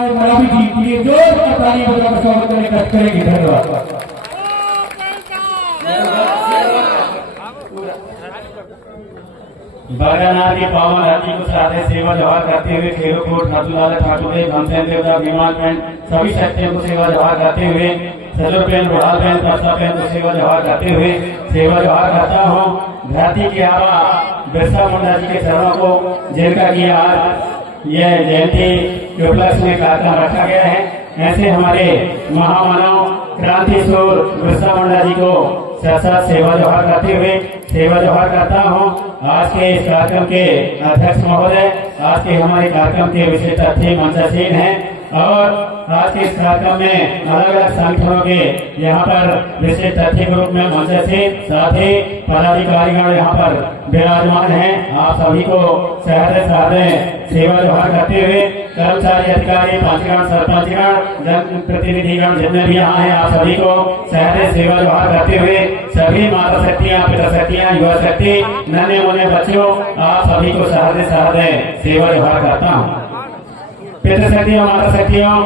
विधायक मराठी जी के लिए जोरदार ताली बजाकर स्वागत करने का करेंगे। धन्यवाद। बरगानार की पावन धरती को साधे सेवा जवाहर करते हुए खेलों को ठाकुर ठाकुर घनश्याम देवता विमान बहन सभी शक्तियों को सेवा जवाहर करते हुए सजोर बहन बुढ़ाल बहन परसा बहन को सेवा जवाहर करते हुए सेवा जवाहर करता हूँ। धरती के आवा बिरसा मुंडा जी के चरणों को जिनका की आज यह जयंती के उपलक्ष्य में कार्यक्रम रखा गया है, ऐसे हमारे महामानव क्रांति सूर बिरसा मुंडा जी को साथ सेवा जवाहर करते हुए सेवा जवाहर करता हूँ। आज के इस कार्यक्रम के अध्यक्ष महोदय, आज के हमारे कार्यक्रम के विशेष अतिथि मंचासीन हैं और आज के इस कार्यक्रम में अलग अलग संगठनों के यहाँ पर विशेष अतिथि के रूप में मंचासीन साथ ही पदाधिकारीगण यहाँ पर विराजमान हैं। आप सभी को सहर्ष सेवा जवाहर करते हुए कर्मचारी अधिकारी पांचगण सरपंचगण जन प्रतिनिधिगण जितने भी यहाँ हैं, आप सभी को सहर्ष सेवा जवाहर करते हुए सभी माता शक्तियाँ पिता शक्तियाँ युवा शक्ति नन्हे मुन्ने बच्चों आप सभी को सहर्ष सेवा जवाहर करता हूँ। पिता शक्तियों माता शक्तियों,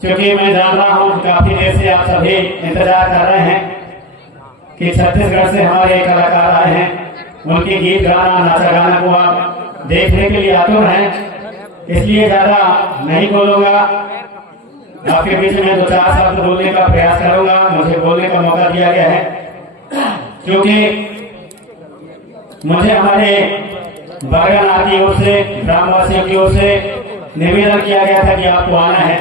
क्योंकि मैं जान रहा हूँ काफी देर से आप सभी इंतजार कर रहे हैं कि छत्तीसगढ़ से हमारे कलाकार आए हैं, उनके गीत गाना नाचा गाना को आप देखने के लिए आतुर हैं, इसलिए ज्यादा नहीं बोलूंगा। आपके बीच में दो चार शब्द बोलने का प्रयास करूंगा, मुझे बोलने का मौका दिया गया है क्योंकि मुझे हमारे बरगानार की ओर से ग्रामवासियों की ओर से निवेदन किया गया था कि आपको आना है,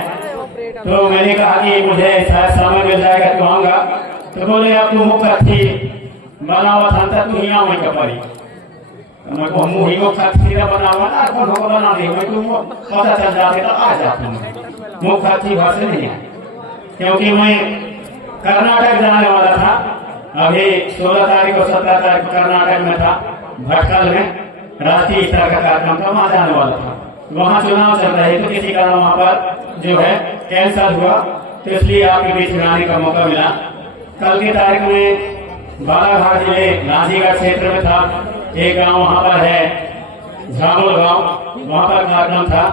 तो मैंने कहा कि मुझे शायद समय मिल जाएगा तो आऊंगा। तो बोले आपको मुख्य अतिथि बनावा था तू यहाँ वहीं का पड़ी मैं को मुँह ही खीरा बनावा ना कौन हो बना दे मैं तुम पता चल जाते तो आ जाता हूँ। मुख्य अतिथि घर से नहीं है क्योंकि मैं कर्नाटक जाने वाला था, अभी 16 तारीख और 17 तारीख को कर्नाटक में था, भटकल में राष्ट्रीय स्तर का कार्यक्रम था, वहाँ जाने वाला था। वहाँ चुनाव चल रहे तो किसी कारण वहाँ पर जो है कैंसल हुआ, तो इसलिए आपके बीच में आने का मौका मिला। कल की तारीख में बालाघाट जिले नाजीगढ़ क्षेत्र में था, एक गांव वहाँ पर है झामुल गांव, वहाँ पर कार्यक्रम था,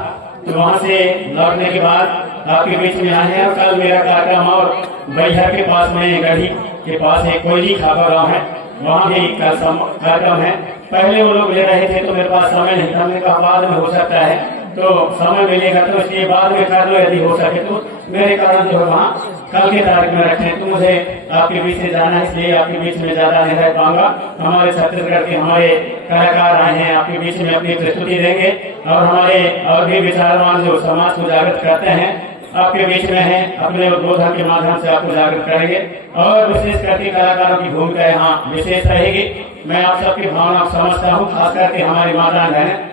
तो वहाँ से लौटने के बाद आपके बीच में आए हैं। कल मेरा कार्यक्रम और बैहर के पास में गढ़ी के पास एक कोयली खापा गाँव है, वहाँ भी कल कार्यक्रम है। पहले वो लोग ले रहे थे तो मेरे पास समय नहीं था, हमने कहा बाद में हो सकता है तो समय मिलेगा तो इसलिए बाद में कर लो यदि हो सके तो। मेरे कारण जो है वहाँ कल के तारीख में रखे, तो मुझे आपके बीच से जाना है, इसलिए आपके बीच में ज्यादा नहीं रह पाऊंगा। हमारे छत्तीसगढ़ के हमारे कलाकार आए हैं, आपके बीच में अपनी प्रस्तुति देंगे और हमारे और भी विचारवान जो समाज को जागृत करते हैं आपके बीच में है, अपने उद्बोधन के माध्यम से आपको जागृत करेंगे और विशेष करके कलाकारों की भूमिका यहाँ विशेष रहेगी। मैं आप सबकी भावना समझता हूँ, खास करके हमारी माता बहन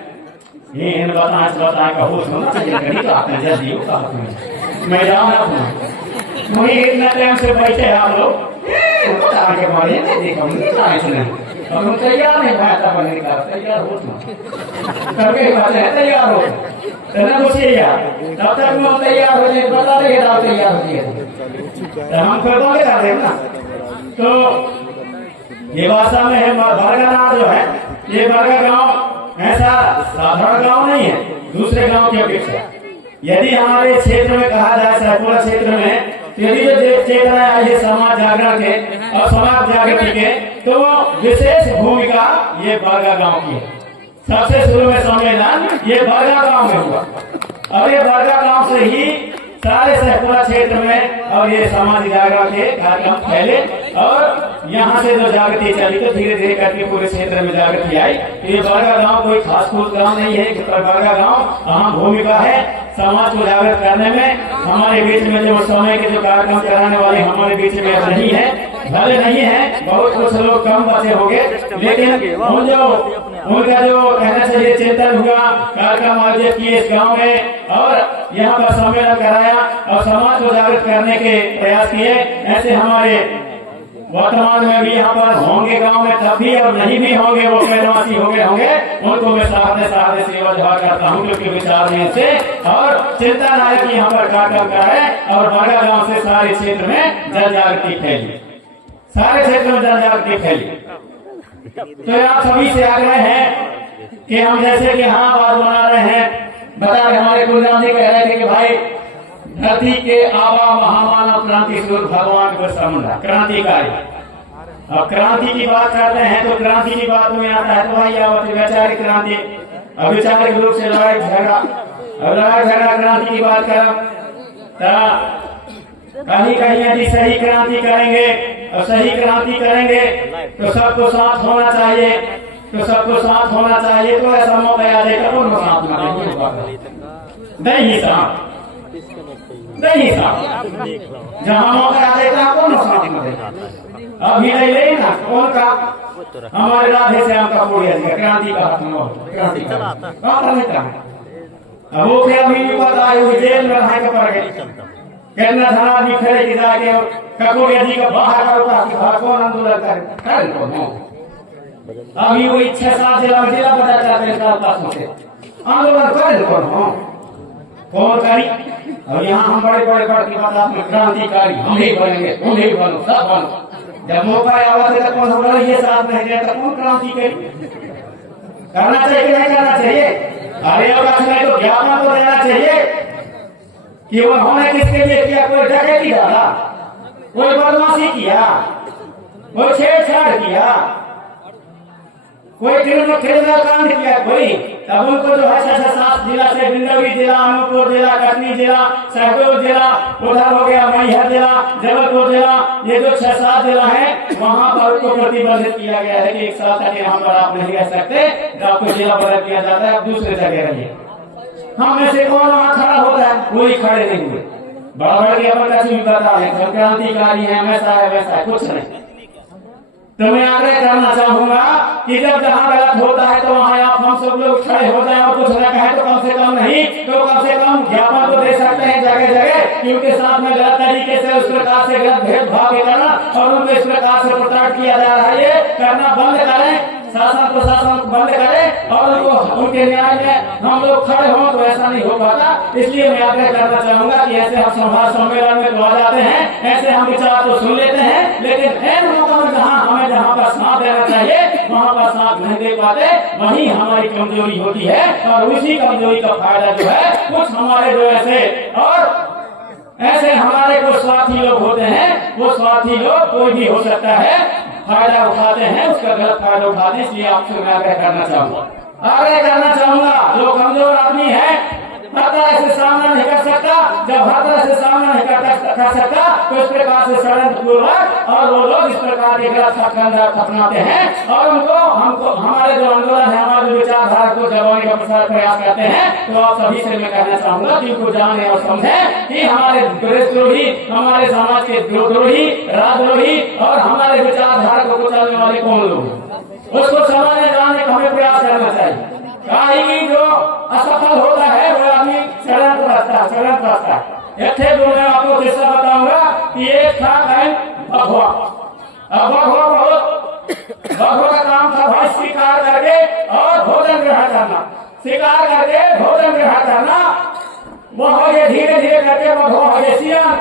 ये इन बताए का होश होना चाहिए, तो आपने जल्दी होगा मैं जाऊँ ना वही इतना टाइम से बैठे आप लोग के बारे में देखो हम तैयार नहीं भाषा बनने का तैयार हो करके बातें है तैयार हो पूछिए यार तब तक हम तैयार हो जाए बता देंगे आप तैयार होती है हम फिर बोले कर रहे ना। तो ये भाषा में है बरगानार जो है, ये बरगा गांव ऐसा साधारण गांव नहीं है दूसरे गांव की अपेक्षा। यदि हमारे क्षेत्र में कहा जाए सतपुरा क्षेत्र में यदि जो चेतना आई है समाज जागरण के और समाज जागृति के, तो विशेष भूमिका ये बरगा गांव की है। सबसे शुरू में सम्मेलन ये बरगा गांव में हुआ और ये बरगा गांव से ही सारे सतपुरा क्षेत्र में और ये समाज जागरण के कार्यक्रम फैले और यहाँ से जो जागृति चली तो धीरे धीरे करके पूरे क्षेत्र में जागृति आई। तो ये बरगा गांव कोई खास खूस गांव नहीं है, बरगा गांव अहम भूमिका है समाज को जागृत करने में। हमारे बीच में जो समय के जो कार्यक्रम कराने वाले हमारे बीच में नहीं है, भले नहीं है, बहुत कुछ लोग कम बचे होंगे, लेकिन उनका जो कहना चाहिए चिंतन हुआ, कार्यक्रम आयोजित किए इस गांव में और यहाँ पर सम्मेलन कराया और समाज को जागृत करने के प्रयास किए। ऐसे हमारे वर्तमान में भी यहाँ पर होंगे गांव में तब भी और नहीं भी होंगे, वो कैनवासी होंगे उनको मैं साथ सेवा जवाहर करता हूँ क्योंकि विचार में से और चिंता नायक यहाँ पर कार्यक्रम कराए और बरगा गांव से सारे क्षेत्र में जन जागृति फैली, सारे क्षेत्र में जन जागृति फैली। तो आप सभी से आग्रह है कि हम जैसे कि हाँ बात बना रहे हैं बता रहे हमारे गुरुनाथ जी कह रहे थे कि भाई धरती के आबा महामानव क्रांति सूर्य भगवान बिरसा मुंडा क्रांतिकारी। अब क्रांति की बात करते हैं तो क्रांति की बात में आता है तो भाई आवत वैचारिक क्रांति, अवैचारिक रूप से लड़ाई झगड़ा। अब लड़ाई झगड़ा क्रांति की बात करें कहीं कहीं यदि सही क्रांति करेंगे और सही क्रांति करेंगे तो सबको साथ होना चाहिए, तो सबको साथ होना चाहिए। तो ऐसा मौका आ जाएगा कौन साथ नहीं साथ नहीं साथ जहाँ मौका आ जाएगा कौन साथ में अभी नहीं ले ना कौन का हमारे राधे श्याम का पूरी क्रांति का क्रांति का अब वो क्या अभी बताए जेल में रहा के पड़ गए कहना था आदमी खड़े की जाके ककोड़िया जी का बाहर का कौन आंदोलन कर अभी वो 6-7 जिला पता चलता है आंदोलन कर कौन करी। और यहाँ हम बड़े बड़े पढ़ की बात क्रांतिकारी हम ही बनेंगे तुम ही बनो सब बनो। जब मौका आवा तो कौन हम लोग ये साथ नहीं रहता कौन क्रांति करी करना चाहिए नहीं करना चाहिए। अरे नहीं तो ज्ञापन तो देना चाहिए कि उन्होंने किसके लिए किया, कोई डकैती डाला, कोई बदमाशी किया, कोई छेड़छाड़ किया, कोई क्रिमिनल कांड किया कोई, तब उनको जो है 7 जिला से बिंदवी जिला, अनूपपुर जिला, कटनी जिला, शहडोल जिला, उधर हो गया मैहर जिला, जबलपुर जिला, ये जो 6-7 जिला है वहाँ पर उसको प्रतिबंधित किया गया है कि एक साथ तक यहाँ पर आप नहीं रह सकते, आपको जिला बदल किया जाता है, दूसरे जगह रहिए। हम में से कौन वहाँ खड़ा होता है, कोई खड़े नहीं हुए। बड़ा बड़ा की अपन कभी बता है क्रांतिकारी है वैसा है वैसा है, कुछ नहीं। तो मैं आग्रह करना चाहूंगा कि जब जहाँ गलत होता है तो वहाँ आप हम सब लोग खड़े हो जाए और कुछ न कहे तो कम से कम नहीं तो कम से कम ज्ञापन तो दे सकते हैं जगह जगह कि उनके साथ में गलत तरीके से उस प्रकार से गलत भेदभाव करना और उनको इस प्रकार से प्रताड़ित किया जा रहा है, ये करना बंद करें, शासन प्रशासन बंद करे और उनके न्याय में हम लोग खड़े हों तो ऐसा नहीं हो पाता। इसलिए मैं आग्रह करना चाहूंगा कि ऐसे हम समाज सम्मेलन में तो आ जाते हैं, ऐसे हम विचार तो सुन लेते हैं, लेकिन ऐन मौका में जहाँ पर साथ देना चाहिए वहाँ पर साथ नहीं दे पाते, वही हमारी कमजोरी होती है। और उसी कमजोरी का फायदा जो है कुछ हमारे जो ऐसे हमारे कुछ स्वार्थी लोग होते हैं, वो स्वार्थी लोग कोई भी हो सकता है फायदा उठाते हैं, उसका गलत फायदा उठाते हैं। इसलिए आपसे मैं आग्रह करना चाहूंगा जो कमजोर आदमी है हर तरह से सामना नहीं कर सकता, जब हर तरह से सामना नहीं कर सकता तो इस प्रकार से षड्यंत्र पूर्वक और वो लोग इस प्रकार के गलत हथकंडा अपनाते हैं और हमको हमारे जो आंदोलन है, हमारे विचारधारा को दबाने का प्रसार प्रयास करते हैं। तो आप सभी से मैं कहना चाहूंगा कि इनको जाने और समझे कि हमारे देशद्रोही, हमारे समाज के द्रोही, राजद्रोही और हमारे विचारधारा को कुचलने वाले कौन लोग, उसको समझने जाने का हमें प्रयास करना चाहिए। कहीं जो असफल होता है वो आदमी षड्यंत्र रचता है। एक थे जो मैं आपको किस्सा बताऊंगा कि एक था बघवा। अब बघवा का काम था भाई शिकार करके और भोजन ग्रहण करना, शिकार करके भोजन ग्रहण करना। वो हो गए धीरे धीरे करके बघवा हो गए सियान।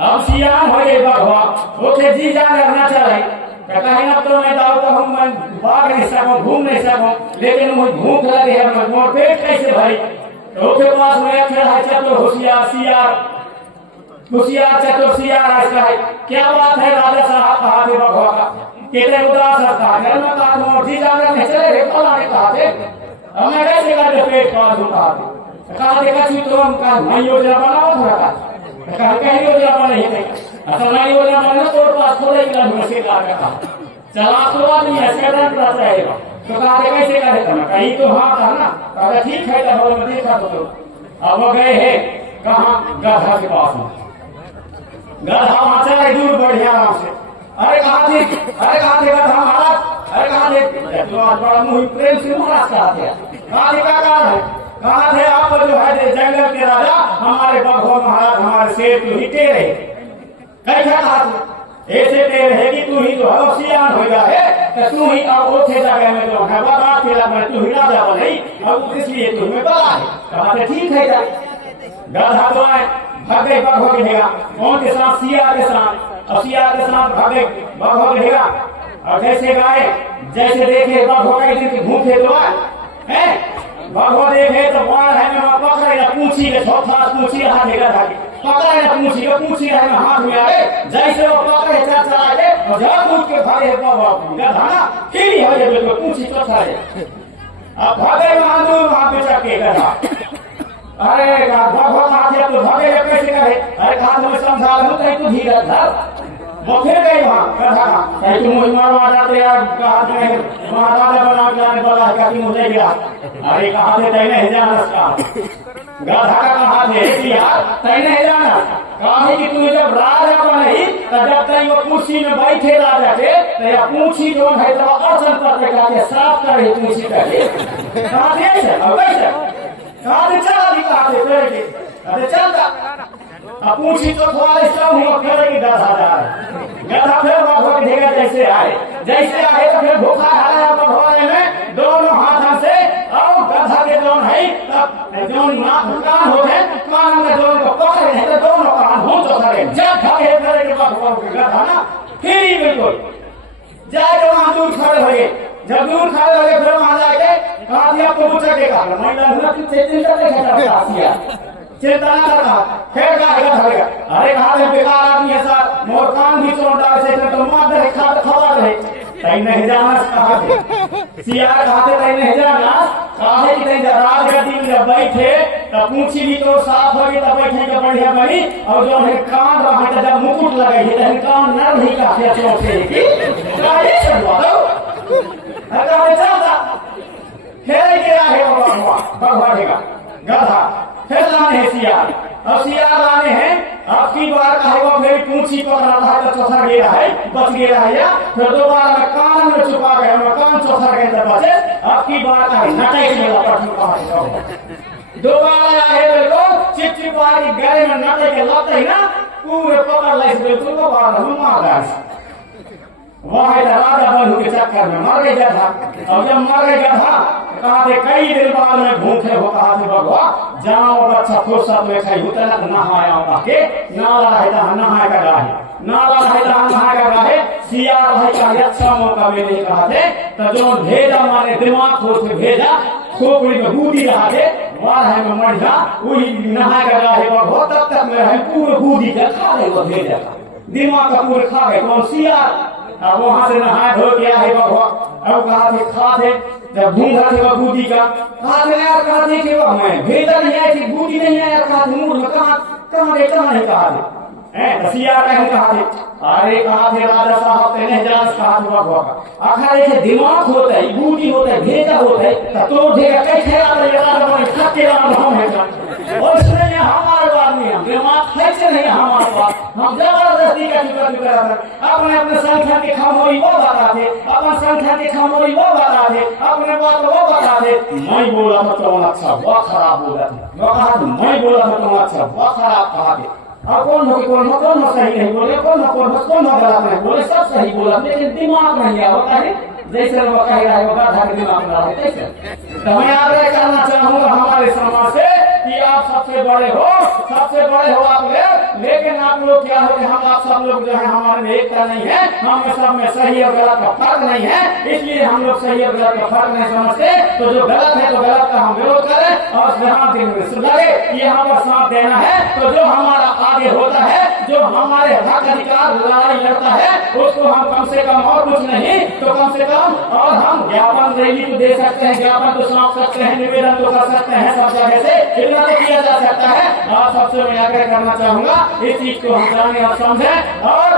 अब सियान हो गए बघवा, उसे जी जान करना चाहिए। कहीं अब तो मैं दाऊ हूँ, मैं भाग नहीं सकूँ, घूम नहीं सकूँ, लेकिन मुझे भूख लगी है, मैं मोर पेट कैसे भरी। तो उसके पास में एक है चतुर होशियार चतुर सियार ऐसा है। क्या बात है राजा साहब कहा थे बघवा का, कितने उदास रखा है। मैं कहा मोर जी जाकर नहीं चले रे कला ने कहा थे, अब मैं कैसे करके पेट पाल दूँ कहा थे तो हम नई योजना बनाओ थोड़ा कहीं योजना बने असल नई योजना बने तो पास थोड़े चला तो आदमी ऐसे रहेगा तो कहा कैसे करेगा ना कहीं तो हाँ कहा ना कहा ठीक है तो देखा तो अब वो गए है कहाँ गधा के पास में, गधा वहां चले दूर बढ़िया आराम से। अरे कहा थे गधा महाराज, अरे कहा थे बड़ा मुँह प्रेम से महाराज कहा थे क्या कारण है, कहा थे आप जो है जंगल के राजा हमारे बघवा महाराज हमारे शेर तो ही टेढ़े कैसा कहा ऐसे टेढ़े है कि तू ही जो है सियान हो जाए तो तू ही अब ओछे जगह में जो है बाबा खेला में तू ही राजा बने अब इसलिए तू में बड़ा है। कहा थे ठीक है गधा तो आए भाग गए बघवा के भेगा कौन के साथ सिया के साथ और सिया के साथ भागे बघवा के भेगा और जैसे गाय जैसे देखे बघवा का भूखे तो है भगवान देखे तो बाढ़ है में पकड़े ना पूछी के छोटा पूछी हाथ लेकर धागे पकड़े ना पूछी है में हाथ में आए जैसे वो पकड़े चाचा आए और जा कूद के भागे बाबा गधा ना फिर हो जाए बिल्कुल पूछी चौथा है अब भागे वहां पे चके गधा अरे भगवान आते तो भागे कैसे करे अरे कहा तुम्हें समझा लूं कहीं तू धीरे धर वो फिर गए वहां गधा कहीं तुम मुझे मारवा जाते यार कहा तुम्हें मारा बना जाने वाला क्या तुम मुझे गिरा अरे कहा थे तैने जाना उसका गधा का कहा थे यार तैने जाना कहा कि तू जब राजा बने तो जब तक वो कुर्सी में बैठे राजा के तो या पूछी जो है तो अर्चन करते जाके साफ करे पूछी करे कहा थे अब कैसे कहा थे चला दिखा थे अरे चलता अब पूछी तो थोड़ा इसका हुआ करेगी गधा जा रहा गधा फिर भगवान देगा जैसे आए तो फिर भूखा खाया भगवान में दोनों हाथों से और गधा के दोनों है तब दोनों कान हो गए कान में दोनों को पकड़े हैं तो दोनों कान हो तो करे जब भागे करेंगे भगवान के गधा ना फिर ही बिल्कुल जाके वहां दूर खड़े हो गए जब दूर खड़े हो गए फिर वहां जाके कहा दिया आपको पूछा के कहा महिला चिंता न करना फिर कहा अरे कहा बेकार आदमी है सर मोर कान भी चोट डाल से तो मार दे खबर रहे तई नहीं जाना कहा थे सिया कहा थे तई नहीं जाना कहा कि तई राजगद्दी में जब बैठे तब पूछी भी तो साफ होगी तब बैठे के बढ़िया बनी और जो है कान रहा है जब मुकुट लगे है तो कान न रही का चोट से की काहे चलवा दो अगर चलता फिर गिरा है भगवान का गधा फिर लाने हैं सियार अब सियार लाने हैं अब की बार कहेगा मेरी पूंछी पकड़ा था तो चौथा गिरा है बच गया है या फिर दोबारा में कान में छुपा गया मैं कान चौथा के अंदर बचे अब की बार कहे नटे के लपट दोबारा आए तो चिपचिपारी गले में नटे के लते ही ना पूरे पकड़ ले बिल्कुल दोबारा हम मार वह राजा बंधु के चक्कर में मर गया था और जब मर गया था कहा थे कई दिन बाद में भूखे हो कहा थे भगवान जाओ अच्छा फुर्सत में खाई उतना नहाया के नाला रहता नहाए का गाहे नाला रहता नहाए का गाहे सिया भाई का अच्छा मौका मैंने कहा थे तो जो भेजा माने दिमाग खोल के भेजा खोपड़ी में बूदी रहा थे वाह है में मढ़िया वही नहाए का गाहे भगवान तब तक में है पूरे बूदी का खा गए वो भेजा दिमाग का पूरे खा गए कौन सिया अब वहां से नहा धो गया है भगवान अब कहा थे खा थे जब ढूंढा थे वह बूदी का कहा थे यार कहा थे कि वह मैं भेजा नहीं है कि बूदी नहीं है यार कहा थे मूड में कहा नहीं कहा थे सिया नहीं कहा थे अरे कहा थे राजा साहब तेने जान कहा थे भगवान आखिर ऐसे दिमाग होता है बूदी होता है भेजा होता है तो देगा कैसे और इसमें हमारे बात नहीं हम दिमाग कैसे नहीं हमारे पास हम जबरदस्ती का चुका अपने संख्या की खामोशी वो बताते अपने संख्या की खामोशी वो बताते अपने बात वो बताते मैं बोला था तुम अच्छा वो खराब बोला था मैं बोला था तुम अच्छा वो खराब कहा थे अब कौन हो सही नहीं बोले कौन हो गलत नहीं बोले सब सही बोला लेकिन दिमाग नहीं आया होता है जैसे वो कह रहा है वो गधा के दिमाग में रहा है कैसे तो मैं आग्रह करना चाहूंगा हमारे समाज से कि आप सबसे बड़े हो आप लेकिन आप लोग क्या हो कि हम आप सब लोग जो है हमारे में एकता नहीं है हम सब में सही और गलत का फर्क नहीं है इसलिए हम लोग सही और गलत का फर्क नहीं समझते तो जो गलत है तो गलत का हम विरोध करें और जहाँ दिन में लगे यहाँ पर साथ देना है तो जो हमारा आगे होता है जो हमारे हक अधिकार लड़ाई लड़ता है उसको हम कम से कम और कुछ नहीं तो कम से कम और हम ज्ञापन रैली तो दे सकते हैं ज्ञापन तो सौंप सकते हैं निवेदन तो कर सकते हैं सब जगह से इतना तो किया जा सकता है आप सबसे मैं आग्रह करना चाहूंगा इस चीज को हम जाने और समझें और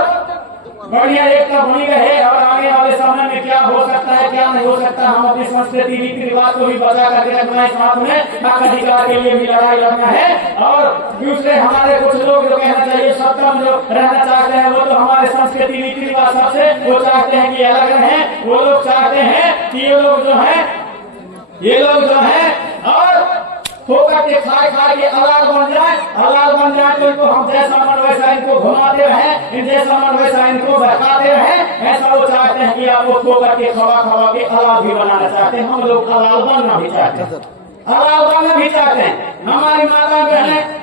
बढ़िया एकता बनी रहे और आगे वाले समय में क्या हो सकता है क्या नहीं हो सकता हम अपनी संस्कृति रीति रिवाज को भी बचा करके रखना है साथ में हक अधिकार के लिए भी लड़ाई लड़ना है और दूसरे हमारे कुछ लोग जो कहना चाहिए सत्रम जो रहना चाहते हैं वो तो हमारे संस्कृति रीति रिवाज सबसे वो चाहते हैं कि अलग रहे वो लोग चाहते हैं कि ये लोग जो है और होकर के खाए के अलाल बन जाए तो इनको हम जैसा मन वैसा इनको घुमाते रहे जैसा मन वैसा इनको बहकाते रहे ऐसा वो चाहते हैं कि आपको ठोकर के खवा के अलाल भी बनाना चाहते हैं हम लोग अलाल बनना भी चाहते हैं हमारी माता बहने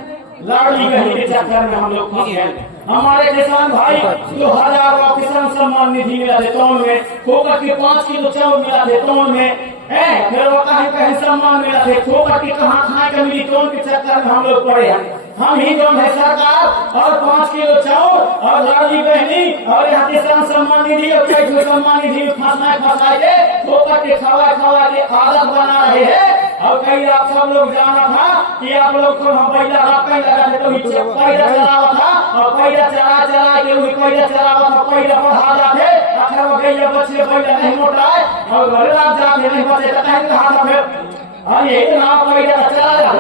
लाडली बहनी के चक्कर में हम लोग फंस गए हमारे किसान भाई जो 1000 किसान सम्मान निधि मिला थे तौन में होकर के 5 किलो चावल मिला थे तौन में फिर वो कहीं सम्मान मिला थे फोकट की कहाँ खाए का मिली कौन के चक्कर में हम लोग पड़े हैं। हम ही कौन है सरकार और 5 किलो चावल और लाली बहनी और यहाँ किसान सम्मान निधि और कई सम्मान निधि फंसा के फोकट के खवा के आदत बना रहे हैं। और कई आप सब लोग जाना था कि आप लोग को हम पहला रापे लगा थे तो पैदा चलावा था और पैदा चला के वही पैदा चलावा था पैदा बढ़ा जाते अखर वो गैया बच्चे पैदा नहीं मोटाए और घर रात जाते नहीं बचे तो कहीं कहा था फिर अरे इतना पैदा चला जा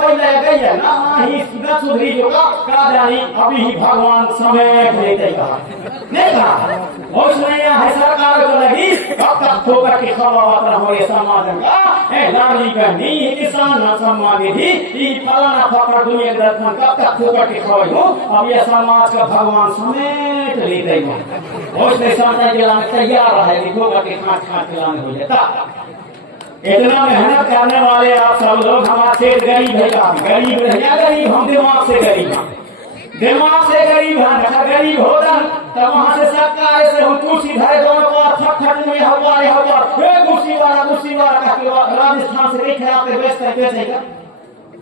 पैदा गैया ना ही सुधा सुधरी जो का जानी अभी ही भगवान समय लेते कहा नहीं कहा और सुने है सरकार को लगी कब तक ठोकर के खबर हो ये समाज का लाली बहनी किसान सम्मान निधि फलाना फकर दुनिया दर्शन कब तक ठोकर के खबर हो अब ये समाज का भगवान समेत लेते हो और समझा के तैयार है ठोकर के खाट खिलाने हो जाता। इतना मेहनत करने वाले आप सब लोग हमारे गरीब है गरीब नहीं गरीब हम दिमाग से गरीब हैं गरीब होता तब वहां से सरकार से हम कुर्सी धरे दोनों को फट में होगा कुर्सी वाला राजस्थान से देखे आपके बेचेगा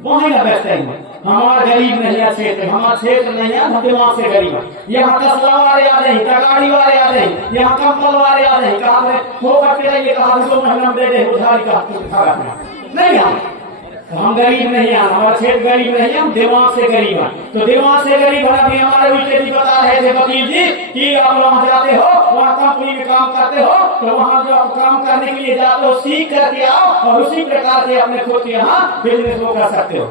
वही ना बेचते हैं। हमारा गरीब नहीं है क्षेत्र हमारा क्षेत्र नहीं है हम दिमाग से गरीब है। यहाँ तसला वाले आ रहे तगाड़ी वाले आ रहे यहाँ कंबल वाले आ रहे कहा फोकट के लिए कहा 2 महीना दे दे उधारी का नहीं हम गरीब नहीं है हमारा क्षेत्र गरीब नहीं है हम दिमाग से गरीब है। तो दिमाग से गरीब है अभी हमारे उल्टे भी बता रहे थे वकील जी कि आप वहाँ जाते हो वहाँ कंपनी में काम करते हो तो वहाँ जो आप काम करने के लिए जाते हो सीख करके आओ और उसी प्रकार से अपने खुद के यहाँ बिजनेस वो कर सकते हो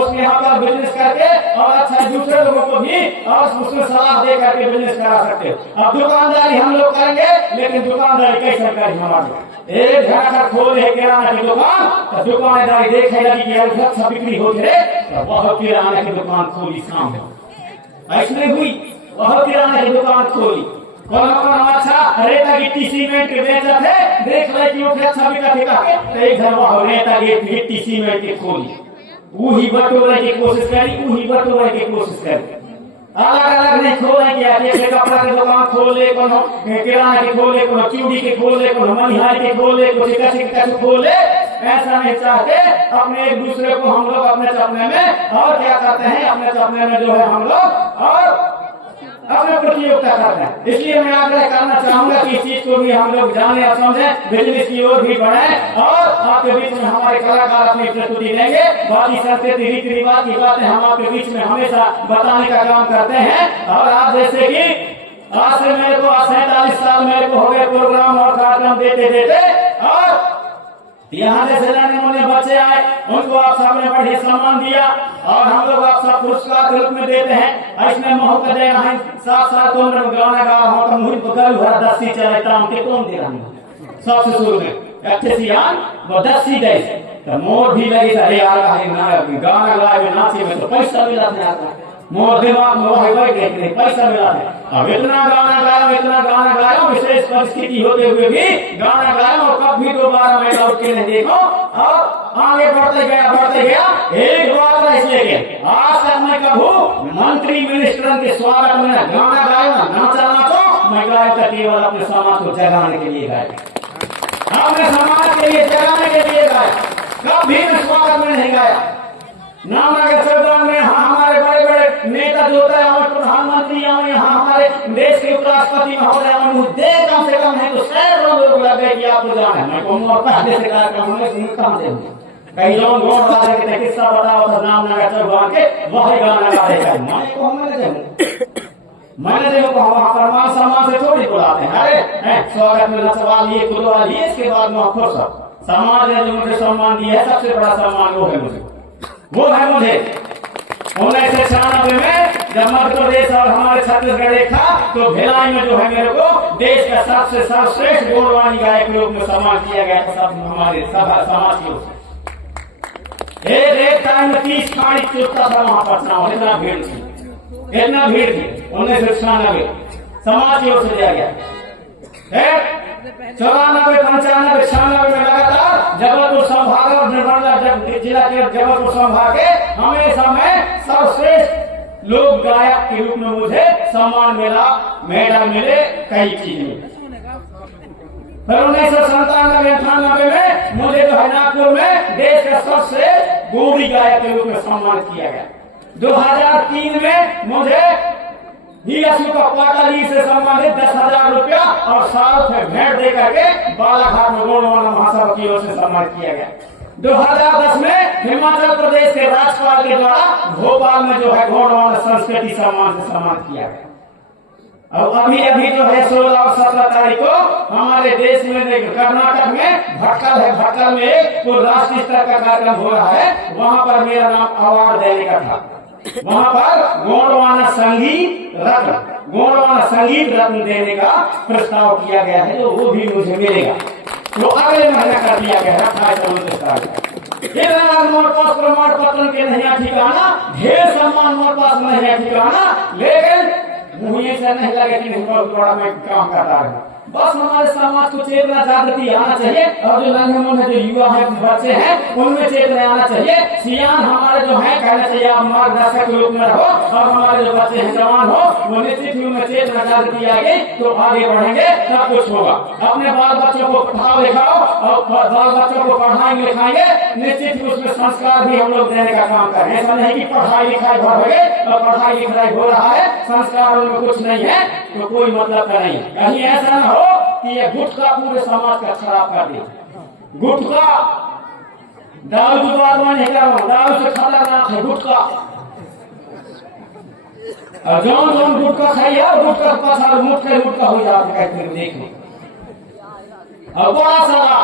उसके यहाँ पर बिजनेस करके और अच्छा दूसरे लोगों को भी और उसमें सलाह दे करके बिजनेस करा सकते हो। अब दुकानदारी हम लोग करेंगे लेकिन दुकानदारी कैसे करें हमारे एक घर खोल है किराना की दुकान तो दुकानदारी देखे लगी कि अच्छा बिक्री हो रहे तो वह किराना की दुकान खोली शाम ऐसे हुई वह किराना की दुकान खोली कौन अच्छा रेता गिट्टी सीमेंट के बेचा थे देख रहे कि अच्छा बिका तो एक घर वह रेता गिट्टी सीमेंट के खोली वही बटोरे की कोशिश करी अलग अलग नहीं खोले क्या जैसे कपड़ा की दुकान खोल ले कोनो किराना की खोल ले कोनो चूड़ी की खोल ले कोनो मनिहारी की खोल ले कुछ कैसे खोल ले ऐसा नहीं चाहते। अपने एक दूसरे को हम लोग अपने सपने में और क्या करते हैं अपने सपने में जो है हम लोग और अपने प्रतियोगिता करते हैं। इसलिए मैं आग्रह करना चाहूंगा कि इस चीज को भी हम लोग जाने और समझे बिजनेस की ओर भी बढ़े और आपके बीच में हमारे कलाकार अपनी प्रस्तुति देंगे बाकी संस्कृति रीति रिवाज की बातें हम आपके बीच में हमेशा बताने का काम करते हैं। और आप जैसे कि आज से मेरे को 47 साल मेरे को हो गए प्रोग्राम और कार्यक्रम देते और यहाँ जैसे जाने मुझे बच्चे आए उनको आप सामने बढ़िया सम्मान दिया और हम लोग आप सब पुरस्कार के रूप में देते हैं। इसमें मौका दे रहे हैं साथ तो गाना गा रहा हूँ तो मुझे पकड़ भरा 10 चलता हूँ कौन दे रहा हूँ सबसे शुरू में अच्छे सियान वो 10 दे तो मोर भी लगी था गाना गाए में नाचे में तो पैसा मिला था मोर दिमाग में वही देखने पैसा मिला है। अब इतना गाना गाया विशेष परिस्थिति होते हुए भी गाना गाया और कब भी दोबारा मैं लौट के नहीं देखो और आगे बढ़ते गया एक बात है इसलिए आज तक मैं कभू मंत्री मिनिस्टर के स्वागत में गाना गाया नाचो मैं गाया था केवल अपने समाज को जगाने के लिए गाया अपने समाज के लिए जगाने के लिए गाया कभी मैं स्वागत में नहीं गाया नाम नगर चौधरी में हमारे बड़े बड़े नेता जो होता है हमारे प्रधानमंत्री यहाँ हमारे देश के उपराष्ट्रपति महोदय मुद्दे कम से कम है तो सैकड़ों लोग लग गए कि आपको जाना है मैं कहूँगा पहले से कार्यक्रम में कम से कई लोग वोट डाले के किस्सा बताओ तो नाम नगर चौधरी के वही गाना गा रहे मैंने देखो वहाँ पर मान सम्मान से थोड़ी बुलाते हैं अरे स्वागत में नचवा लिए गुरुवा लिए इसके बाद में खुश समाज ने जो मुझे सम्मान दिया है सबसे बड़ा सम्मान वो है मुझे 1996 में जब मध्य प्रदेश और हमारे छत्तीसगढ़ देखा तो भिलाई में जो है मेरे को देश का सबसे सर्वश्रेष्ठ गौरवानी गायक के रूप में सम्मान किया गया था सब हमारे समाज की ओर से। एक टाइम में 30 खाड़ी चुपता था वहां पटना में इतना भीड़ थी 1996 समाज की ओर से दिया गया। 94, 95, 96 में लगातार जबलपुर संभाग और निर्मला जिला के जबलपुर संभाग के हमेशा में सर्वश्रेष्ठ लोक गायक के रूप में मुझे सम्मान मिला मेडल मिले कई चीजें फिर 1997-98 में मुझे जो है नागपुर में देश के सबसे गोरी गायक के रूप में सम्मानित किया गया। 2003 में मुझे DSU का क्वार्टर लीग से संबंधित 10,000 रुपया और साल से भेंट दे करके बालाघाट में गोंडवाना महासभा की ओर से सम्मानित किया गया। 2010 में हिमाचल प्रदेश के राज्यपाल के द्वारा भोपाल में जो है गोंडवाना संस्कृति सम्मान से सम्मानित किया गया। और अभी जो है 16 और 17 तारीख को हमारे देश में कर्नाटक में भटकल है, भटकल में एक राष्ट्रीय स्तर का कार्यक्रम हो रहा है, वहां पर मेरा नाम अवार्ड देने का था। वहां पर गोंडवाना संगीत रत्न देने का प्रस्ताव किया गया है, तो वो भी मुझे मिलेगा, तो अगले महीने कर दिया गया है 28 तारीख। मोर पास प्रमाण पत्र के नहीं ठिकाना, ढेर सम्मान मोर पास नहीं है ठिकाना, लेकिन मुझे से नहीं लगे कि नहीं बहुत बड़ा मैं काम करता है। बस हमारे समाज को चेतना जागृति आना चाहिए, और जो नन्हे मुन्ने जो युवा है बच्चे हैं उनमें चेतना आना चाहिए। सियान हमारे जो है कहना चाहिए आप मार्गदर्शक के रूप में रहो, और हमारे जो बच्चे हैं जवान हो वो निश्चित ही उनमें चेतना जागृति आएगी तो आगे बढ़ेंगे, सब कुछ होगा। अपने बाल बच्चों को पढ़ाओ लिखाओ, और बाल बच्चों को पढ़ाएंगे लिखाएंगे, निश्चित ही उसमें संस्कार भी हम लोग देने का काम करें। ऐसा नहीं की पढ़ाई लिखाई भर हो गए और पढ़ाई लिखाई हो रहा है, संस्कार उनमें कुछ नहीं है, तो कोई मतलब का नहीं। कहीं ऐसा न हो कि ये गुटखा पूरे समाज का खराब कर दे। गुटखा दारू की बात मैं नहीं कर रहा हूँ, दारू से खतरनाक है गुटखा। और जौन गुटखा खाइए गुटखा पास मुटका हो जाता है, देखो और बड़ा सारा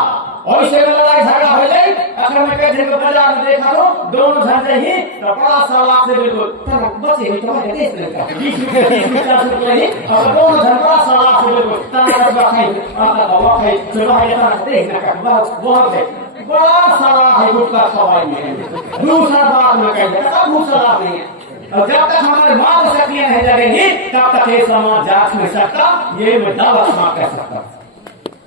और इसे लड़ाई झगड़ा हो जाए। अगर मैं कहीं जगह बाजार में देखा तो दोनों झंडे ही तो बड़ा साला से बिल्कुल बचे हुए तुम्हारे देश में का 20 रुपए 30 रुपए ही, और दोनों झंडा साला से बिल्कुल तारा बाखाई आता बाखाई चलो है ना देखना का बहुत है, बड़ा साला है गुटखा सवाई में। दूसरा बात में कह देता दूसरा नहीं है, और जब तक हमारे माँ शक्तियां नहीं लगेंगी तब तक ये समाज जाग नहीं सकता, ये मैं दावा कह सकता।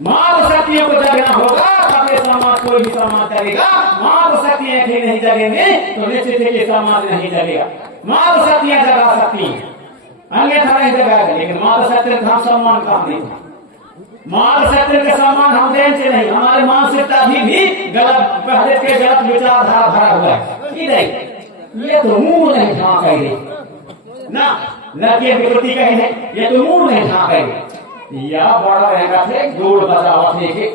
माँ शक्तियों को जगना होगा तब ये समाज कोई भी समाज जगेगा। माँ शक्तियां नहीं जगेंगे तो निश्चित ही समाज नहीं जगेगा। माँ शक्तियां जगा सकती हैं, अन्यथा नहीं जगाएगा, लेकिन माँ शक्ति का हम सम्मान काम नहीं। माँ शक्ति का सम्मान हम देने से नहीं, हमारे मानसिकता भी गलत पहले के गलत विचारधारा भरा हुआ है। ये तो मुंह नहीं झाँकेंगे ना, लड़कियां विकृति कहे ये तो मुंह नहीं झाँकेंगे, या बड़ा रहेगा थे गोड़ बजावा थे के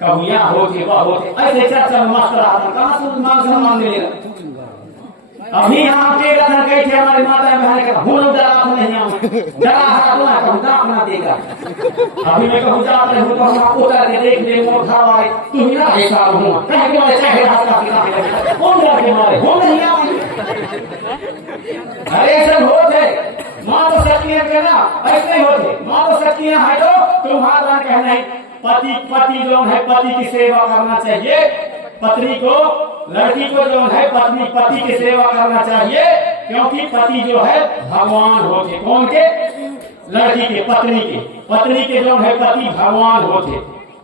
कहुया होते वह होते ऐसे चर्चा मस्त रहा था। कहाँ से मान सम्मान मिलेगा? अभी यहाँ के रखा गए थे हमारे माता बहन का भूल डरा नहीं आऊंगा, डरा हरा तो ना कहूँगा अपना देगा। अभी मैं कहूँ जाते हूँ तो हम उतर के देख ले मोर घर वाले तू ही ना ऐसा हूँ कहीं के वाले चाहे हाथ का पिता कौन डर के मारे हो नहीं आऊंगे। अरे सब होते माँ तो शक्तियां कहना ऐसे होते, माँ तो शक्तियां है तो तुम्हारा कहना है पति जो है पति की सेवा करना चाहिए, पत्नी को लड़की को जो है पति की सेवा करना चाहिए, क्योंकि पति जो है भगवान होते। कौन के? लड़की के पत्नी के जो है पति भगवान होते,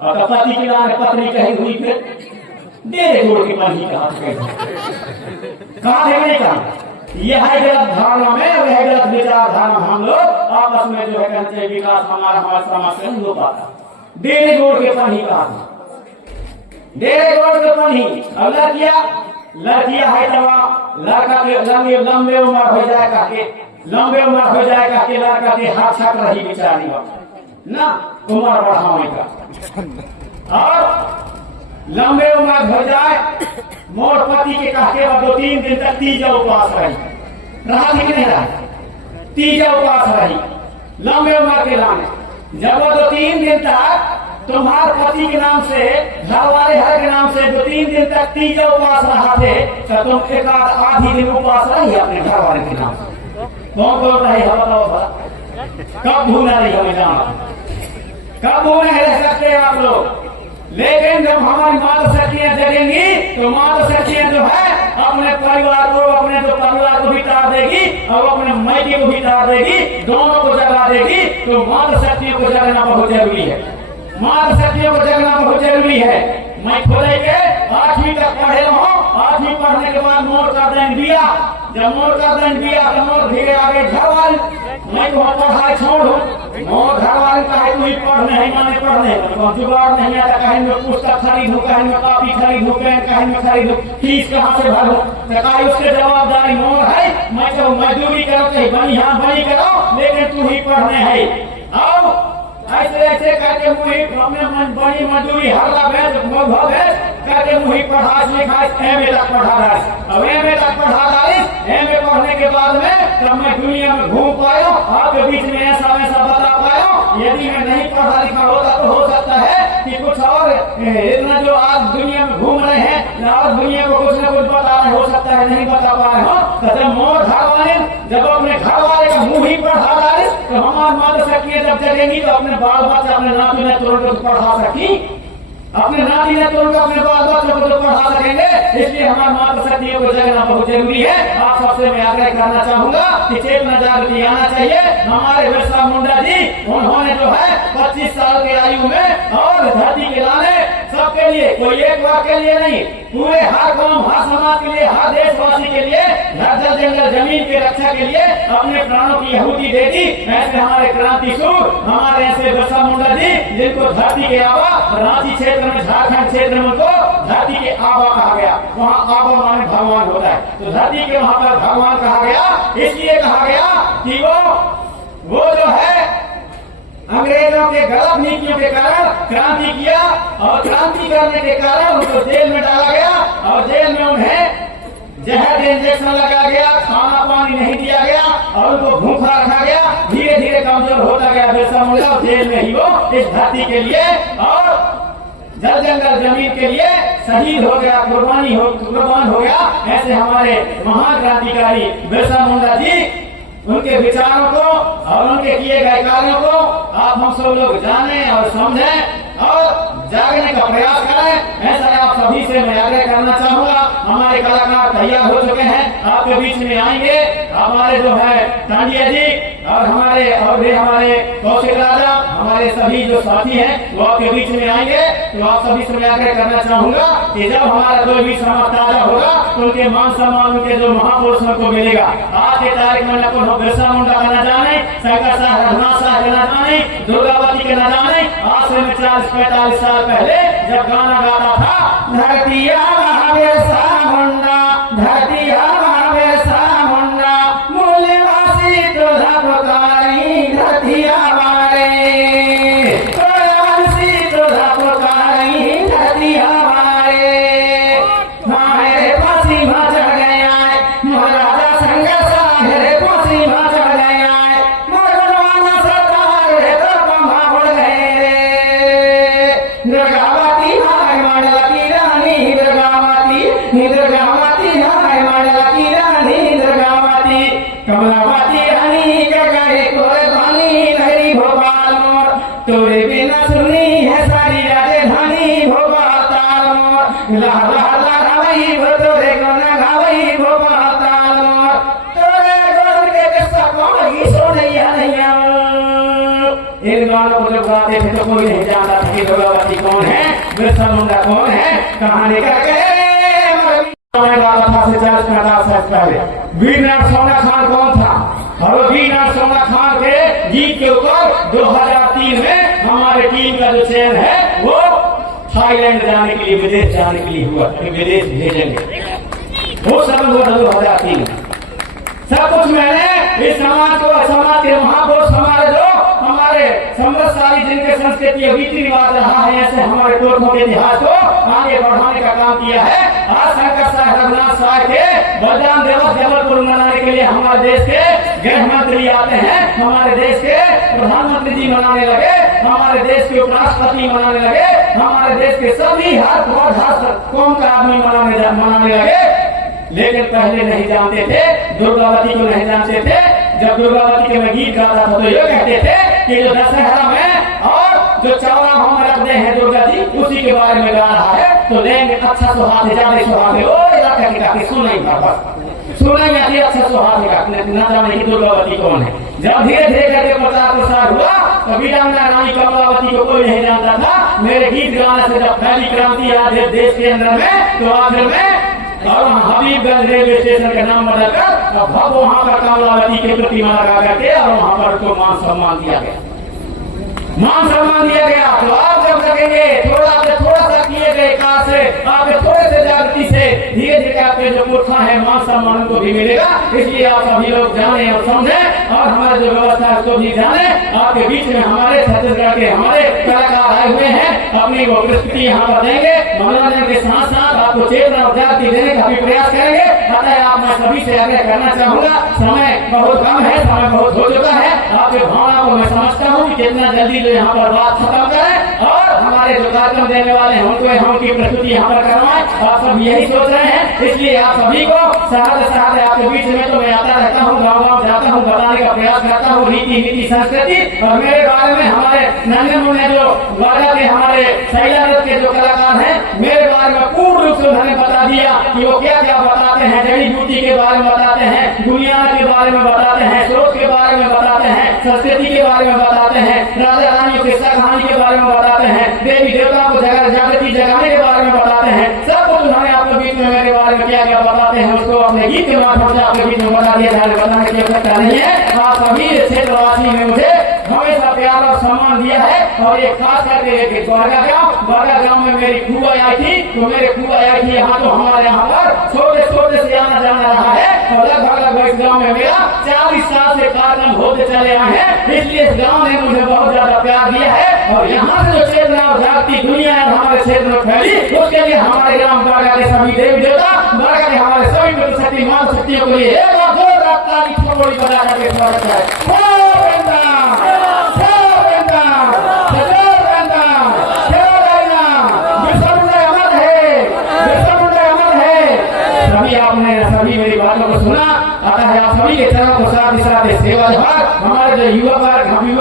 और पति के नाम पत्नी कहीं हुई फिर डेरे जोड़ के पति कहा नहीं कहा। यह है गलत धारणा में, वह गलत विचारधारा हम लोग आपस में जो है कहते हैं विकास हमारे समाज से नहीं हो पाता। डेरे जोड़ के पढ़ी कहा, डेरे जोड़ के पढ़ी। और लड़कियां है दवा लड़का के लंबे उम्र हो जाएगा के लड़का के हाथ छक रही बेचारी ना उम्र बढ़ाने का, और लंबे उम्र हो जाए मोर पति के कहके 2-3 दिन तक तीजा उपवास रहा कि नहीं रहा, तीजा उपवास रही लंबे उम्र के लाने। जब वो 2-3 दिन तक तुम्हारे पति के नाम से घर वाले हर के नाम से 2-3 दिन तक तीजा उपवास रहा थे, तो तुम एक आधी दिन उपवास रही अपने घर वाले के नाम से। कौन बोल रही है बताओ भला, कब भूलना रही हमें जाना, कब भूलने रह सकते हैं आप लोग। लेकिन जब हमारी माता शक्तियां जगेंगी तो माता शक्तियां जो है अपने परिवार को भी तार देगी और अपने मायके को भी तार देगी, दोनों को जगा देगी। तो माता शक्तियों को जगना बहुत जरूरी है, माता शक्तियों को जगना बहुत जरूरी है। मैं खोले के 8वीं तक पढ़े हूँ, 8वीं पढ़ने के बाद मोर का दंड दिया, जब मोर का दंड दिया तो मोर धीरे आगे घर वाले मैं तो पढ़ाई छोड़ू मोर घर वाले कहे तू ही पढ़ने है माने पढ़ने तो जुगाड़ नहीं आता, कहे में पुस्तक खरीदूं, कहे में कॉपी खरीदूं, पेन कहे में खरीदूं, फीस कहाँ से भरूं, तो कहे उसके जवाबदारी मोर है, मैं तो मजदूरी करो कहीं बनी हाँ बनी करो लेकिन तू ही पढ़ने है। आओ ऐसे ऐसे करके मुही अपने बड़ी मजदूरी हल्ला भेज भेज करके मुही पढ़ाई लिखाई एम ए तक पढ़ा रहा है। अब एम ए तक पढ़ा रहा है, एम ए पढ़ने के बाद में तब मैं दुनिया में घूम पाया, आपके बीच में ऐसा वैसा बता पाया। यदि मैं नहीं पढ़ा लिखा होता तो हो सकता है कि कुछ और इतना जो आज दुनिया में घूम रहे हैं और दुनिया को कुछ न कुछ बता रहे, हो सकता है नहीं बता पा रहे हो। तो जब मोर घर वाले जब अपने घर वाले का मुंह ही पढ़ा रहा है तो हमारे माता शक्ति जब जगेंगी तो अपने बाल बच्चे अपने नाती ने तुरंत पढ़ा सकी, अपने नाती ने तुरंत अपने बाल बच्चों को पढ़ा सकेंगे। इसलिए हमारे माता शक्तियों को जगना बहुत जरूरी है। आप सबसे मैं आग्रह करना चाहूंगा कि चेतना जागृति आना चाहिए। हमारे बिरसा मुंडा जी उन्होंने जो है 25 साल की आयु में और धरती के लाने सबके लिए, कोई एक बार के लिए नहीं, पूरे हर गांव हर समाज के लिए, हर देशवासी के लिए, हर जल जंगल जमीन की रक्षा के लिए अपने प्राणों की आहुति दे दी। ऐसे हमारे क्रांति सूर हमारे ऐसे बिरसा मुंडा जी जिनको धरती के आबा, रांची क्षेत्र में झारखंड क्षेत्र में उनको धरती के आबा कहा गया। वहाँ आबा माने भगवान होता है, तो धरती के वहाँ पर भगवान कहा गया। इसलिए कहा गया कि वो जो है अंग्रेजों के गलत नीतियों के कारण क्रांति किया और क्रांति करने के कारण उनको जेल में डाला गया और जेल में उन्हें जहर इंजेक्शन लगा गया, खाना पानी नहीं दिया गया और उनको भूखा रखा गया। धीरे धीरे कमजोर होता गया बिरसा मुंडा, जेल में ही वो इस धरती के लिए और जल जंगल जमीन के लिए शहीद हो गया, कुर्बान हो गया। ऐसे हमारे महान क्रांतिकारी बिरसा मुंडा जी, उनके विचारों को और उनके किए गए कार्यों को आप हम सब लोग जाने और समझें और जागने का प्रयास करें। ऐसा आप सभी से मैं आग्रह करना चाहूंगा। हमारे कलाकार तैयार हो चुके हैं, आपके बीच में आएंगे। हमारे जो है टांडिया जी और हमारे कौशिक राजा, हमारे सभी जो साथी हैं वो आपके बीच में आएंगे। तो आप सभी से मैं आग्रह करना चाहूंगा कि जब हमारा कोई भी समाज ताजा होगा तो उनके मान सम्मान उनके जो महापुरुषों को मिलेगा। आज के तारीख में न को बिरसा मुंडा का न जाने, शंकर साहब रघुनाथ साहब के न जाने, दुर्गावती के न जाने, आज से 40-45 साल पहले जब गाना गाता था, धरती आवा बिरसा मुंडा, धरती आवा बिरसा मुंडा, मूल्यवासी तुझा पुकारी, धरती आवा रे, मूल्यवासी तुझा पुकारी, धरती आवा रे। मारे फांसी में चढ़ गया महाराजा शंकर साहब रे, फांसी में चढ़ गया मरवाना सरकार रे, तो कमा उड़ गए रे। दुर्गावती हाय माडला की रानी, दुर्गावती हाय माडला की रानी, दुर्गावती कमलावती रानी गए कुर्बानी, लहरी भोपाल मोर तोरे बिना सुनी है सारी राजधानी, भोपाल ताल मोर ला ला ला गावई वो तोरे गाना गावई, भोपाल ताल मोर तोरे गोर के किस्सा कौन सुनैया नैया। इन गानों को जब गाते थे तो कोई नहीं जानता था कि दुर्गावती कौन है, बिरसा मुंडा कौन है, कहानी करके गाता था से 40-50 साल पहले। वीरनाथ सोना खान कौन था, और वीरनाथ सोना खान के गीत के ऊपर 2003 में हमारे टीम का जो चयन है वो थाईलैंड जाने के लिए, विदेश जाने के लिए हुआ, विदेश भेजेंगे। वो सब हुआ 2003। सब कुछ मैंने इस समाज के महापुरुष हमारे समृद्धशाली जिनके संस्कृति रीति रिवाज रहा है, ऐसे हमारे पुरखों के इतिहास को आगे बढ़ाने का काम किया है। आज शंकर साहब रघुनाथ साहब के बलिदान दिवस जबलपुर मनाने के लिए हमारे देश के गृह मंत्री आते हैं, हमारे देश के प्रधानमंत्री जी मनाने लगे, हमारे देश के उपराष्ट्रपति मनाने लगे, हमारे देश के सभी हर कौम का आदमी मनाने लगे। लेकिन पहले नहीं जानते थे, दुर्गावती को नहीं जानते थे। जब दुर्गावती के मैं गीत गाता था तो ये कहते थे कि जो दशहरा में और जो चौराहों में रखते हैं दुर्गा जी, उसी के बारे में गा रहा है। तो लेंगे अच्छा सुहाग ज्यादा सुहाग सुनाई आती अच्छा सुहाग न जाने की दुर्गावती कौन है। जब धीरे धीरे करके प्रचार प्रसार हुआ तो वीरांगना रानी कमलावती को कोई नहीं जानता था। मेरे गीत गाने से जब पहली क्रांति आज देश के अंदर में, तो आखिर में और हबीबगंज रेलवे स्टेशन का नाम बदलकर अब वहाँ पर कमलावती की प्रतिमा लगा करके और वहाँ पर उसको मान सम्मान दिया गया। मान सम्मान दिया गया, तो आप जब लगेंगे थोड़ा सा किए गए कार्य से, आपके थोड़े से जागृति से धीरे धीरे आपके जो मूर्खा है मान सम्मान को भी मिलेगा। इसलिए आप सभी लोग जाने और समझें और हमारे जो व्यवस्था है उसको भी जाने। आपके बीच में हमारे छत्तीसगढ़ के हमारे कलाकार आए हुए हैं, अपनी वो प्रस्तुति यहाँ पर देंगे। मनोरंजन के साथ साथ आपको चेतना और जागृति देने का भी प्रयास करेंगे। अतः आप मैं सभी से आग्रह करना चाहूंगा, समय बहुत कम है, समय बहुत हो चुका है। आपके भावना को मैं समझता हूँ कि जितना जल्दी जो यहाँ पर बात खत्म करें और हमारे जो कार्यक्रम देने वाले हैं उनको हम की प्रस्तुति यहाँ पर करवाएं। आप सब यही सोच रहे हैं, इसलिए आप सभी को सहज आपके बीच में तो मैं आता रहता हूँ, गाँव गाँव जाता हूँ, बताने का प्रयास करता हूँ रीति नीति संस्कृति। और मेरे बारे में हमारे नन्हे मुन्ने जो वादा के हमारे शैलारथ के जो कलाकार हैं, मेरे बारे में पूर्ण रूप से उन्होंने बता दिया कि वो क्या क्या बताते हैं। जड़ी बूटी के बारे में बताते हैं, दुनिया के बारे में बताते हैं, स्रोत के बारे में बताते हैं, संस्कृति के बारे में बताते हैं, राजा रानी किस्सा कहानी के बारे में बताते हैं, देवी देवता को जागृति जगाने के बारे में बताते हैं। सब कुछ उन्होंने आपके बीच में मेरे बारे में क्या क्या बताते हैं उसको अपने गीत के माध्यम से आपके बीच में बता दिया जाए, बताने की आवश्यकता नहीं है। आप सभी क्षेत्रवासी में मुझे हमेशा प्यार और सम्मान दिया है। और ये खास करके बरगा गाँव में मेरी फूआ आई थी, तो मेरे फूआ आई थी यहाँ, तो हमारे यहाँ पर छोटे से आना जाना रहा है। और लगभग इस गाँव में मेरा 40 साल से कार्यक्रम होते चले आए हैं। इसलिए इस गाँव ने मुझे बहुत ज्यादा प्यार दिया है। और यहाँ से जो चेतना और जागती दुनिया है हमारे क्षेत्र में फैली, उसके लिए हमारे ग्राम बरगा के सभी देवी देवता, बरगा के हमारे सभी शक्ति मान शक्तियों के लिए एक बार जोरदार ताली ठोड़ी बजा करके स्वागत है। सभी मेरी बातों को सुना, अतः आप सभी के चरणों को साथ सेवा जवाब हमारे जो युवा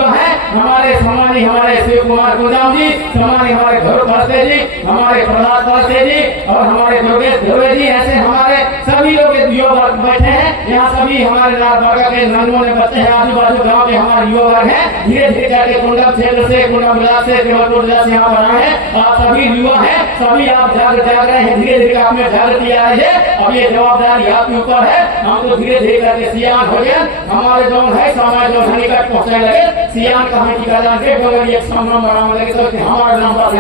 हैं, हमारे सम्मानी हमारे शिव कुमार गोदाम जी, सम्मानी हमारे घर परस्ते जी, हमारे प्रहलाद परस्ते जी और हमारे योगेश ध्रुवे जी, ऐसे हमारे सभी लोग युवा बैठे हैं यहाँ। सभी हमारे बरगा के नन्हे बच्चे हैं, आजू बाजू गाँव के हमारे युवा वर्ग है। धीरे धीरे करके कुंडम क्षेत्र से, कुंडम जिला से, केवलपुर जिला से यहाँ पर आए हैं। आप सभी युवा हैं, सभी आप जाग रहे हैं, धीरे धीरे आप में जागृति आ रही है। अब ये जवाबदारी आपके ऊपर है। हम तो धीरे धीरे करके सियान हो गए, हमारे जो है समय जो निकट पहुँचने लगे। सियान कमेटी का एक संभ्रम बनाने लगे, तो हमारे नाम पर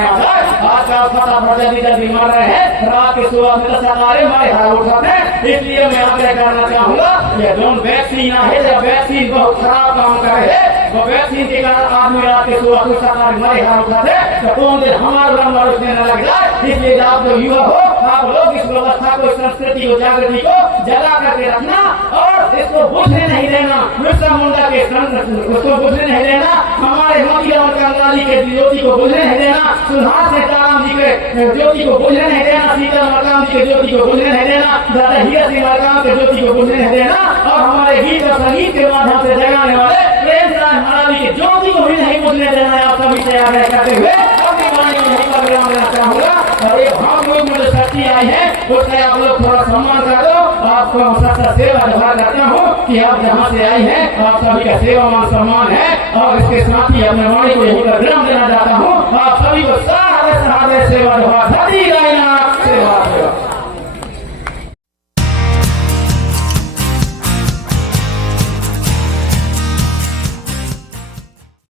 आज का पता पड़ जल्दी मार रहे हैं। रात के सुबह में तो सारे हमारे हाथ उठाते हैं। इसलिए मैं आग्रह करना चाहूंगा, ये जो वैक्सीन है, जब वैक्सीन बहुत खराब काम करे है, वो वैक्सीन के कारण आदमी रात के सुबह कुछ हमारे हाथ उठाते, तो कौन दिन हमारे नंबर उसने न लग जाए। इसलिए आप जो युवा हो, आप लोग इस व्यवस्था को, संस्कृति को, जागृति को जला करके रखना और इसको बुझने नहीं देना। बिरसा मुंडा के उसको बुझने नहीं देना, हमारे मोतीराम कंगाली के ज्योति को बुझने नहीं देना, सुधार सीताराम जी के ज्योति को बुझने नहीं देना, सीता मरकाम जी के ज्योति को बुझने नहीं देना, दादा हीरा सिंह मरकाम के ज्योति को बुझने नहीं देना। और हमारे गीत और संगीत के माध्यम से जगाने वाले प्रेम राज महाराज की ज्योति को भी नहीं बुझने देना है। आप सभी से आग्रह करते हुए अपनी वाणी को यहीं पर विराम देना चाहूंगा। और एक भाव में जो शक्ति आई है उसका आप लोग थोड़ा सम्मान कर दो। आपको सच्चा सेवा जवाब करता हूँ कि आप जहाँ से आई हैं, आप सभी का सेवा मान सम्मान है। और इसके साथ ही अपने वाणी को यहीं पर विराम देना चाहता हूँ। आप सभी को सारे सेवा जवाब